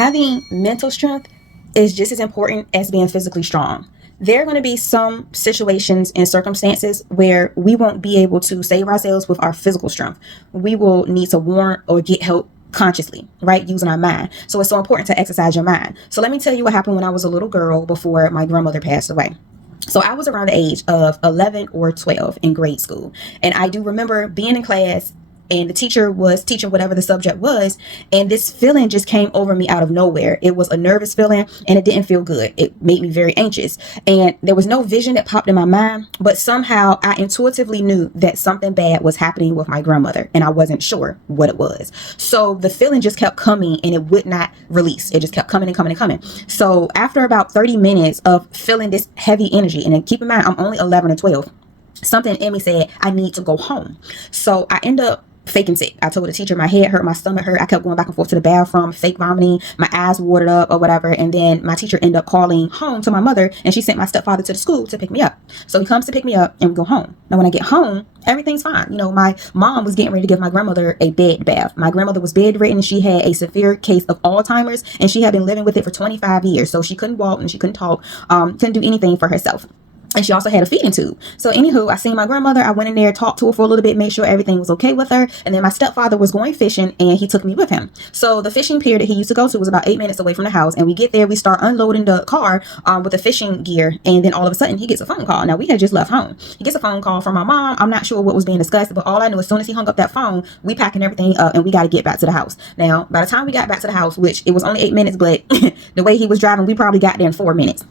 having mental strength is just as important as being physically strong. There are going to be some situations and circumstances where we won't be able to save ourselves with our physical strength. We will need to warn or get help consciously, right? Using our mind. So it's so important to exercise your mind. So let me tell you what happened when I was a little girl before my grandmother passed away. So I was around the age of 11 or 12 in grade school. And I do remember being in class and the teacher was teaching whatever the subject was, and this feeling just came over me out of nowhere. It was a nervous feeling, and it didn't feel good. It made me very anxious, and there was no vision that popped in my mind, but somehow I intuitively knew that something bad was happening with my grandmother, and I wasn't sure what it was. So the feeling just kept coming, and it would not release. It just kept coming and coming and coming. So after about 30 minutes of feeling this heavy energy, and then keep in mind, I'm only 11 or 12, something in me said, I need to go home. So I end up faking sick. I told the teacher my head hurt, my stomach hurt. I kept going back and forth to the bathroom, fake vomiting, my eyes watered up or whatever. And then my teacher ended up calling home to my mother, and she sent my stepfather to the school to pick me up. So he comes to pick me up and we go home. Now when I get home, everything's fine. You know, my mom was getting ready to give my grandmother a bed bath. My grandmother was bedridden. She had a severe case of Alzheimer's, and she had been living with it for 25 years. So she couldn't walk and she couldn't talk, couldn't do anything for herself. And she also had a feeding tube. So anywho, I seen my grandmother. I went in there, talked to her for a little bit, made sure everything was okay with her. And then my stepfather was going fishing, and he took me with him. So the fishing pier that he used to go to was about 8 minutes away from the house. And we get there, we start unloading the car with the fishing gear. And then all of a sudden he gets a phone call. Now we had just left home. He gets a phone call from my mom. I'm not sure what was being discussed, but all I knew, as soon as he hung up that phone, we packing everything up and we got to get back to the house. Now, by the time we got back to the house, which it was only 8 minutes, but the way he was driving, we probably got there in 4 minutes.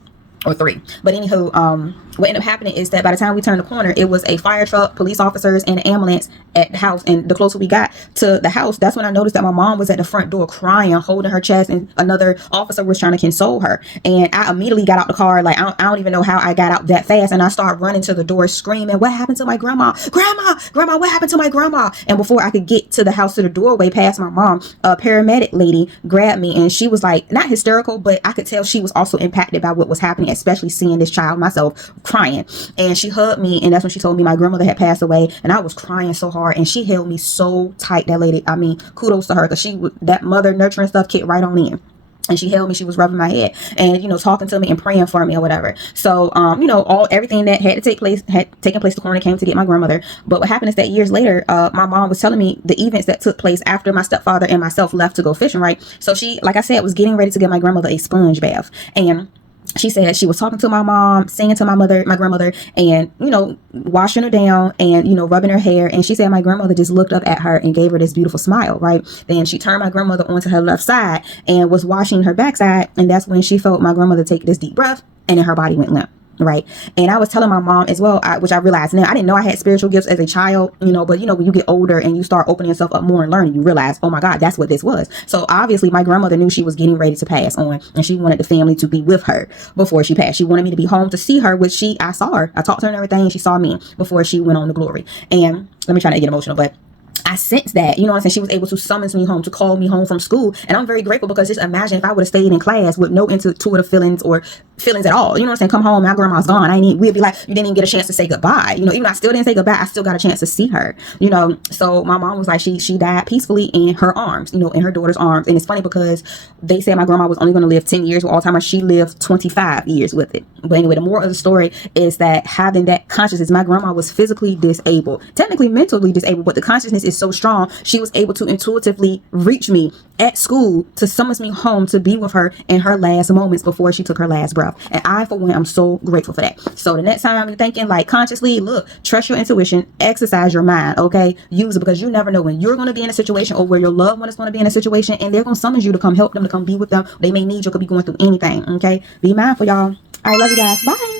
Or 3. But anywho, what ended up happening is that by the time we turned the corner, it was a fire truck, police officers, and an ambulance at the house. And the closer we got to the house, that's when I noticed that my mom was at the front door crying, holding her chest, and another officer was trying to console her. And I immediately got out the car. Like, I don't even know how I got out that fast. And I started running to the door screaming, what happened to my grandma? Grandma, what happened to my grandma? And before I could get to the house, to the doorway past my mom, a paramedic lady grabbed me, and she was like, not hysterical, but I could tell she was also impacted by what was happening, especially seeing this child, myself, crying. And she hugged me, and that's when she told me my grandmother had passed away. And I was crying so hard, and she held me so tight. That lady, I mean, kudos to her, because that mother nurturing stuff kicked right on in. And she held me, she was rubbing my head and, you know, talking to me and praying for me or whatever. So, you know, everything that had taken place, the coroner came to get my grandmother. But what happened is that years later, my mom was telling me the events that took place after my stepfather and myself left to go fishing, right? So she, like I said, was getting ready to give my grandmother a sponge bath. And she said she was talking to my mom, singing to my grandmother, and, you know, washing her down and, you know, rubbing her hair. And she said my grandmother just looked up at her and gave her this beautiful smile, right? Then she turned my grandmother onto her left side and was washing her backside. And that's when she felt my grandmother take this deep breath, and then her body went limp. Right. And I was telling my mom as well, which I realized now, I didn't know I had spiritual gifts as a child, you know, but, you know, when you get older and you start opening yourself up more and learning, you realize, oh my God, that's what this was. So obviously my grandmother knew she was getting ready to pass on, and she wanted the family to be with her before she passed. She wanted me to be home to see her, which I saw her. I talked to her and everything, and she saw me before she went on to glory. And let me try not to get emotional, but I sensed that, you know what I'm saying? She was able to summons me home, to call me home from school. And I'm very grateful, because just imagine if I would have stayed in class with no intuitive feelings or feelings at all. You know what I'm saying? Come home, my grandma's gone. We'd be like, you didn't even get a chance to say goodbye. You know, even though I still didn't say goodbye, I still got a chance to see her, you know? So my mom was like, she died peacefully in her arms, you know, in her daughter's arms. And it's funny because they said my grandma was only going to live 10 years with Alzheimer's. She lived 25 years with it. But anyway, the moral of the story is that having that consciousness, my grandma was physically disabled, technically mentally disabled, but the consciousness is so strong. She was able to intuitively reach me at school to summons me home to be with her in her last moments before she took her last breath. And I, for one, I'm so grateful for that. So the next time you're thinking, like, consciously, look, trust your intuition, exercise your mind, okay? Use it, because you never know when you're going to be in a situation, or where your loved one is going to be in a situation, and they're going to summon you to come help them, to come be with them. They may need you, could be going through anything, okay? Be mindful, y'all. I love you guys. Bye.